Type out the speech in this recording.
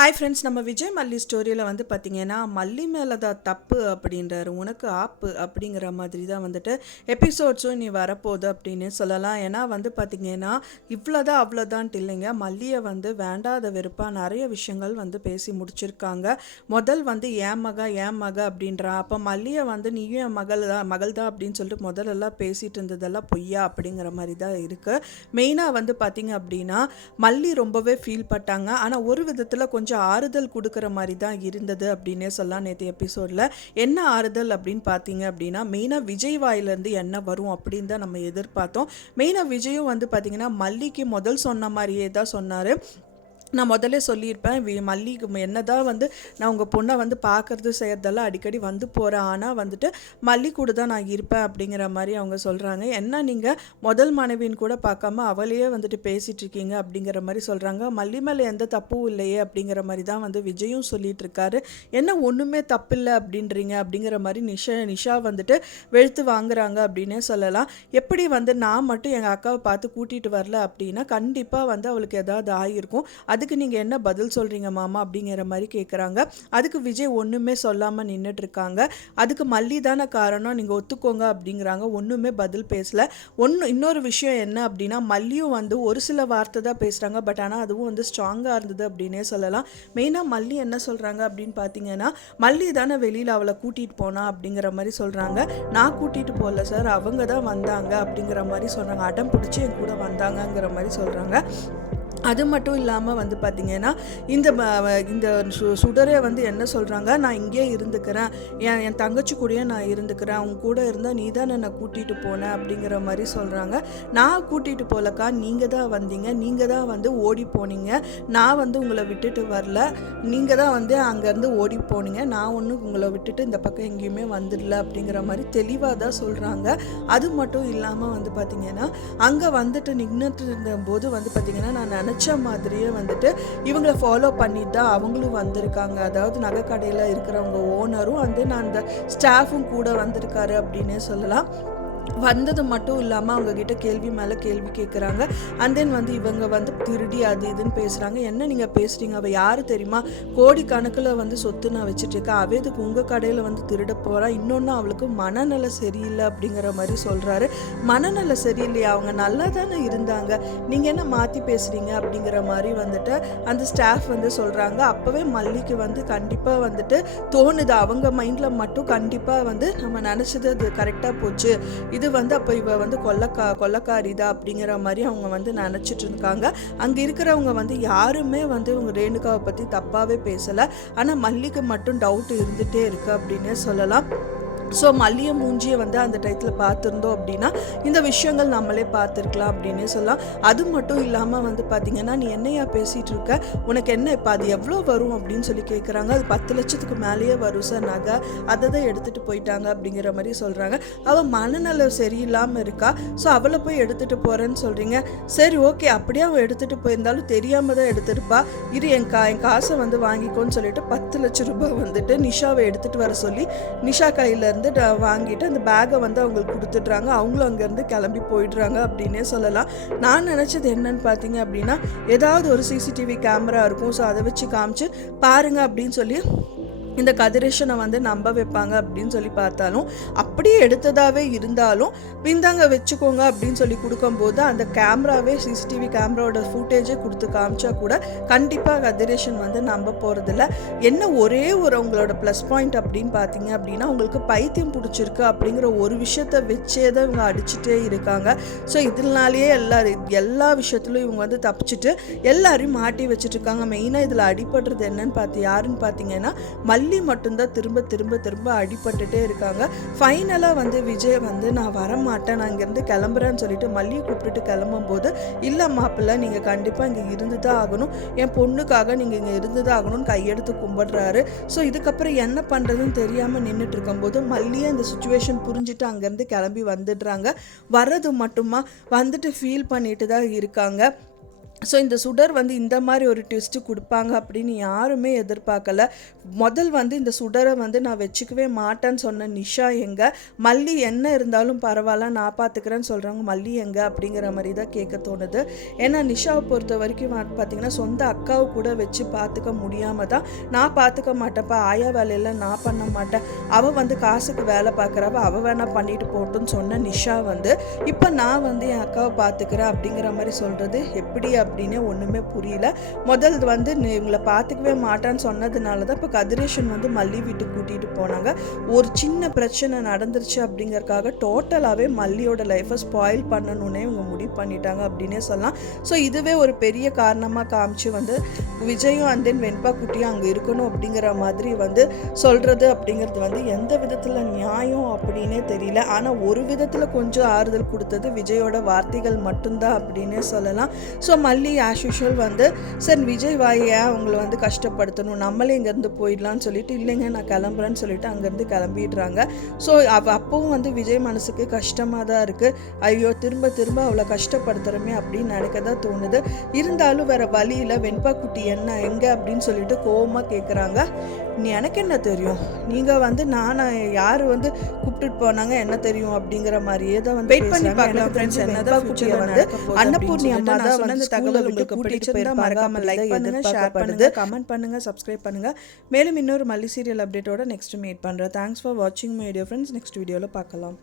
Hi friends, நம்ம விஜய் மல்லி ஸ்டோரியில் வந்து பார்த்திங்கன்னா மல்லி மேலே தான் தப்பு அப்படின்றாரு, உனக்கு ஆப்பு அப்படிங்கிற மாதிரி தான் வந்துட்டு எபிசோட்ஸும் நீ வரப்போகுது அப்படின்னு சொல்லலாம். ஏன்னா வந்து பார்த்திங்கன்னா இவ்வளோதான் அவ்வளோதான்ட்டு இல்லைங்க, மல்லியை வந்து வேண்டாத வெறுப்பாக நிறைய விஷயங்கள் வந்து பேசி முடிச்சிருக்காங்க. முதல் வந்து ஏன் மக அப்படின்றா, அப்போ மல்லியை வந்து நீயும் என் மகள் தான் அப்படின்னு சொல்லிட்டு முதலெல்லாம் பேசிகிட்டு இருந்ததெல்லாம் பொய்யா அப்படிங்கிற மாதிரி தான் இருக்குது. மெயினாக வந்து பார்த்திங்க அப்படின்னா மல்லி ரொம்பவே ஃபீல் பட்டாங்க. ஆனால் ஒரு விதத்தில் கொஞ்சம் ஆறுதல் கொடுக்குற மாதிரி தான் இருந்தது அப்படின்னே சொல்லலாம். நேற்று எபிசோடில் என்ன ஆறுதல் அப்படின்னு பார்த்தீங்க அப்படின்னா மெயினாக விஜய் வாயிலேருந்து என்ன வரும் அப்படின்னு தான் நம்ம எதிர்பார்த்தோம். மெயினாக விஜயும் வந்து பார்த்திங்கன்னா மல்லிக்கு முதல் சொன்ன மாதிரியே தான் சொன்னார். நான் முதல்ல சொல்லியிருப்பேன், மல்லிக்கு என்னதான் வந்து நான் உங்கள் பொண்ணை வந்து பார்க்குறது செய்கிறதெல்லாம் அடிக்கடி வந்து போகிறேன், ஆனால் வந்துட்டு மல்லி கூட தான் நான் இருப்பேன் அப்படிங்கிற மாதிரி அவங்க சொல்கிறாங்க. என்ன நீங்கள் முதல் மனைவின்னு கூட பார்க்காம அவளையே வந்துட்டு பேசிகிட்டு இருக்கீங்க அப்படிங்கிற மாதிரி சொல்கிறாங்க. மல்லி மேலே எந்த தப்பும் இல்லையே அப்படிங்கிற மாதிரி தான் வந்து விஜயும் சொல்லிட்டு இருக்காரு. என்ன ஒன்றுமே தப்பில்லை அப்படின்றீங்க அப்படிங்கிற மாதிரி நிஷா வந்துட்டு வெளுத்து வாங்குறாங்க அப்படின்னே சொல்லலாம். எப்படி வந்து நான் மட்டும் எங்கள் அக்காவை பார்த்து கூட்டிகிட்டு வரல அப்படின்னா கண்டிப்பாக வந்து அவளுக்கு ஏதாவது ஆகியிருக்கும், அதுக்கு நீங்கள் என்ன பதில் சொல்கிறீங்க மாமா அப்படிங்கிற மாதிரி கேட்குறாங்க. அதுக்கு விஜய் ஒன்றுமே சொல்லாமல் நின்றுட்டு இருக்காங்க. அதுக்கு மல்லி தானே காரணம், நீங்கள் ஒத்துக்கோங்க அப்படிங்கிறாங்க. ஒன்றுமே பதில் பேசலை. இன்னொரு விஷயம் என்ன அப்படின்னா மல்லியும் வந்து ஒரு சில வார்த்தை தான் பேசுகிறாங்க, பட் ஆனால் அதுவும் வந்து ஸ்ட்ராங்காக இருந்தது அப்படின்னே சொல்லலாம். மெயினாக மல்லி என்ன சொல்கிறாங்க அப்படின்னு பார்த்தீங்கன்னா மல்லி தானே வெளியில் அவளை கூட்டிகிட்டு போனா அப்படிங்கிற மாதிரி சொல்கிறாங்க. நான் கூட்டிகிட்டு போகல சார், அவங்க தான் வந்தாங்க அப்படிங்கிற மாதிரி சொல்கிறாங்க. அடம் பிடிச்சி என் கூட வந்தாங்கங்கிற மாதிரி சொல்கிறாங்க. அது மட்டும் இல்லாமல் வந்து பார்த்திங்கன்னா இந்த சுடரே வந்து என்ன சொல்கிறாங்க, நான் இங்கே இருந்துக்கிறேன், என் தங்கச்சி கூடயே நான் இருந்துக்கிறேன், அவங்க கூட இருந்தால் நீ தான் என்னை கூட்டிகிட்டு போனேன் அப்படிங்கிற மாதிரி சொல்கிறாங்க. நான் கூட்டிகிட்டு போகலக்கா, நீங்கள் தான் வந்தீங்க, நீங்கள் தான் வந்து ஓடி போனீங்க, நான் வந்து உங்களை விட்டுட்டு வரல, நீங்கள் தான் வந்து அங்கேருந்து ஓடி போனீங்க, நான் ஒன்றும் உங்களை விட்டுட்டு இந்த பக்கம் எங்கேயுமே வந்துடல அப்படிங்கிற மாதிரி தெளிவாக தான் சொல்கிறாங்க. அது மட்டும் இல்லாமல் வந்து பார்த்திங்கன்னா அங்கே வந்துட்டு நின்றுட்டு இருந்தபோது வந்து பார்த்திங்கன்னா நான் நினச்ச மாதிரியே வந்துட்டு இவங்களை ஃபாலோ பண்ணிட்டு தான் அவங்களும் வந்திருக்காங்க. அதாவது நகை கடையில் இருக்கிறவங்க ஓனரும் வந்து நான் அந்த ஸ்டாஃபும் கூட வந்திருக்காரு அப்படின்னே சொல்லலாம். வந்தது மட்டும் இல்லாமல் அவங்கக்கிட்ட கேள்வி மேலே கேள்வி கேட்குறாங்க. அண்ட் தென் வந்து இவங்க வந்து திருடி அது இதுன்னு பேசுகிறாங்க. என்ன நீங்கள் பேசுகிறீங்க, அவள் யார் தெரியுமா, கோடிக்கணக்கில் வந்து சொத்து நான் வச்சுட்ருக்கேன், அவ இதுக்கு உங்கள் கடையில் வந்து திருட போகிறா, இன்னொன்று அவளுக்கு மனநல சரியில்லை அப்படிங்கிற மாதிரி சொல்கிறாரு. மனநல சரியில்லையா, அவங்க நல்லா தானே இருந்தாங்க, நீங்கள் என்ன மாற்றி பேசுகிறீங்க அப்படிங்கிற மாதிரி வந்துட்டு அந்த ஸ்டாஃப் வந்து சொல்கிறாங்க. அப்போவே மல்லிக்கு வந்து கண்டிப்பாக வந்துட்டு தோணுது, அவங்க மைண்டில் மட்டும் கண்டிப்பாக வந்து நம்ம நினச்சது அது கரெக்டாக போச்சு, இது வந்து அப்போ இவ வந்து கொள்ளக்காரிதா அப்படிங்கிற மாதிரி அவங்க வந்து நினச்சிட்டு இருக்காங்க. அங்கே இருக்கிறவங்க வந்து யாருமே வந்து இவங்க ரேணுகாவை பற்றி தப்பாகவே பேசலை. ஆனால் மல்லிக்கு மட்டும் டவுட் இருந்துகிட்டே இருக்குது அப்படின்னே சொல்லலாம். ஸோ மல்லியை மூஞ்சியை வந்து அந்த டயத்தில் பார்த்துருந்தோம் அப்படின்னா இந்த விஷயங்கள் நம்மளே பார்த்துருக்கலாம் அப்படின்னே சொல்லலாம். அது மட்டும் இல்லாமல் வந்து பார்த்திங்கன்னா நீ என்னையா பேசிகிட்டு இருக்க, உனக்கு என்ன இப்போ அது எவ்வளோ வரும் அப்படின்னு சொல்லி கேட்குறாங்க. அது 10 லட்சத்துக்கு மேலேயே வரும் சார் நகை, அதை தான் எடுத்துகிட்டு போயிட்டாங்க அப்படிங்கிற மாதிரி சொல்கிறாங்க. அவள் மனநலம் சரியில்லாமல் இருக்கா, ஸோ அவளை போய் எடுத்துகிட்டு போகிறேன்னு சொல்கிறீங்க. சரி ஓகே, அப்படியே அவள் எடுத்துகிட்டு போயிருந்தாலும் தெரியாமல் தான் எடுத்துருப்பா, இது என் காசை வந்து வாங்கிக்கோன்னு சொல்லிட்டு 10 லட்சம் ரூபாய் வந்துட்டு நிஷாவை எடுத்துகிட்டு வர சொல்லி நிஷா கையில் வாங்கிட்டு அந்த பேக்கை வந்து அவங்களுக்கு கொடுத்துட்றாங்க. அவங்களும் அங்கேருந்து கிளம்பி போயிடுறாங்க அப்படின்னே சொல்லலாம். நான் நினச்சது என்னன்னு பார்த்தீங்க அப்படின்னா ஏதாவது ஒரு சிசிடிவி கேமரா இருக்கும், ஸோ அதை வச்சு காமிச்சு பாருங்க அப்படின்னு சொல்லி இந்த கதிரேஷனை வந்து நம்ப வைப்பாங்க அப்படின்னு சொல்லி பார்த்தாலும் அப்படியே எடுத்ததாகவே இருந்தாலும் பிந்தாங்க வச்சுக்கோங்க அப்படின்னு சொல்லி கொடுக்கும்போது அந்த கேமராவே சிசிடிவி கேமராவோட ஃபுட்டேஜே கொடுத்து காமிச்சா கூட கண்டிப்பாக கதிரேஷன் வந்து நம்ப போகிறதில்ல. என்ன ஒரே ஒரு உங்களோட ப்ளஸ் பாயிண்ட் அப்படின்னு பார்த்தீங்க அப்படின்னா உங்களுக்கு பைத்தியம் பிடிச்சிருக்கு அப்படிங்கிற ஒரு விஷயத்த வச்சே தான் இவங்க அடிச்சுட்டே இருக்காங்க. ஸோ இதனாலேயே எல்லா விஷயத்துலையும் இவங்க வந்து தப்பிச்சுட்டு எல்லாரையும் மாட்டி வச்சுட்ருக்காங்க. மெயினாக இதில் அடிபடுறது என்னன்னு யாருன்னு பார்த்தீங்கன்னா மல்லி மட்டும்தான் திரும்ப திரும்ப திரும்ப அடிபட்டுட்டே இருக்காங்க. ஃபைனலாக வந்து விஜய் வந்து நான் வரமாட்டேன், நான் இங்கேருந்து கிளம்புறேன்னு சொல்லிட்டு மல்லியை கூப்பிட்டுட்டு கிளம்பும் போது இல்லை மாப்பிள்ளை நீங்கள் கண்டிப்பாக இங்கே இருந்து தான் ஆகணும், என் பொண்ணுக்காக நீங்கள் இங்கே இருந்து தான் ஆகணும்னு கையெடுத்து கும்பிடுறாரு. ஸோ இதுக்கப்புறம் என்ன பண்ணுறதுன்னு தெரியாமல் நின்றுட்டு இருக்கும்போது மல்லியை இந்த சுச்சுவேஷன் புரிஞ்சுட்டு அங்கேருந்து கிளம்பி வந்துடுறாங்க. வர்றது மட்டுமா வந்துட்டு ஃபீல் பண்ணிட்டு தான் இருக்காங்க. ஸோ இந்த சுடர் வந்து இந்த மாதிரி ஒரு ட்விஸ்ட்டு கொடுப்பாங்க அப்படின்னு யாருமே எதிர்பார்க்கல. முதல் வந்து இந்த சுடரை வந்து நான் வச்சுக்கவே மாட்டேன்னு சொன்ன நிஷா எங்கே, மல்லி என்ன இருந்தாலும் பரவாயில்ல நான் பார்த்துக்கிறேன்னு சொல்கிறாங்க, மல்லி எங்கே அப்படிங்கிற மாதிரி தான் கேட்க தோணுது. ஏன்னா நிஷாவை பொறுத்த வரைக்கும் பார்த்திங்கன்னா சொந்த அக்காவை கூட வச்சு பார்த்துக்க முடியாமல் தான், நான் பார்த்துக்க மாட்டேன்ப்பா, ஆயா வேலையெல்லாம் நான் பண்ண மாட்டேன், அவள் வந்து காசுக்கு வேலை பார்க்குறவ அவள் வேணா பண்ணிட்டு போட்டுன்னு சொன்ன நிஷா வந்து இப்போ நான் வந்து என் அக்காவை பார்த்துக்கிறேன் அப்படிங்கிற மாதிரி சொல்கிறது எப்படி அப்படின்னு ஒன்றுமே புரியல. முதல் வந்து இவங்களை பார்த்துக்கவே மாட்டான்னு சொன்னதுனால தான் இப்போ கதிரேஷன் வந்து மல்லி வீட்டுக்கு கூட்டிகிட்டு போனாங்க. ஒரு சின்ன பிரச்சனை நடந்துருச்சு அப்படிங்கறக்காக டோட்டலாகவே மல்லியோட லைஃப்பை ஸ்பாயில் பண்ணணுன்னே இவங்க முடிவு பண்ணிட்டாங்க அப்படின்னே சொல்லலாம். ஸோ இதுவே ஒரு பெரிய காரணமாக காமிச்சு வந்து விஜயும் அண்ட் தென் வெண்பா குட்டியும் அங்கே இருக்கணும் அப்படிங்கிற மாதிரி வந்து சொல்கிறது அப்படிங்கிறது வந்து எந்த விதத்தில் நியாயம் அப்படின்னே தெரியல. ஆனால் ஒரு விதத்தில் கொஞ்சம் ஆறுதல் கொடுத்தது விஜயோட வார்த்தைகள் மட்டும்தான் அப்படின்னே சொல்லலாம். ஸோ மல்லி ஆஸ் யூஷுவல் வந்து சரி விஜய் வாயை அவங்கள வந்து கஷ்டப்படுத்தணும், நம்மளே இங்கேருந்து போயிடலான்னு சொல்லிட்டு இல்லைங்க நான் கிளம்புறேன்னு சொல்லிட்டு அங்கேருந்து கிளம்பிடுறாங்க. ஸோ அப்பவும் வந்து விஜய் மனசுக்கு கஷ்டமாக தான் இருக்குது. ஐயோ திரும்ப திரும்ப அவளை கஷ்டப்படுத்துகிறோமே அப்படின்னு நினைக்க தான் தோணுது. இருந்தாலும் வேறு வழியில் வெண்பா குட்டி என்ன எங்கே அப்படின்னு சொல்லிட்டு கோவமாக கேட்குறாங்க. எனக்கு என்ன தெரியும், நீங்கள் வந்து நான் யார் வந்து கூப்பிட்டுட்டு போனாங்க என்ன தெரியும் அப்படிங்கிற மாதிரியே தான் வந்து வெயிட் பண்ணி பார்க்கலாம் ஃப்ரெண்ட்ஸ். என்னதான் குட்டியை வந்து அன்னபூர்ணி அம்மா தான் வந்து தகவல் உங்களுக்கு பிடிச்சிருந்தா மறக்காம லைக் பண்ணுங்க, ஷேர் பண்ணுங்க, கமெண்ட் பண்ணுங்க, சப்ஸ்கிரைப் பண்ணுங்க. மேலும் இன்னொரு மல்லி சீரியல் அப்டேட்டோட நெக்ஸ்ட் மீட் பண்ணுறேன். தேங்க்ஸ் ஃபார் வாட்சிங் மை வீடியோ ஃப்ரெண்ட்ஸ். நெக்ஸ்ட் வீடியோவில் பார்க்கலாம்.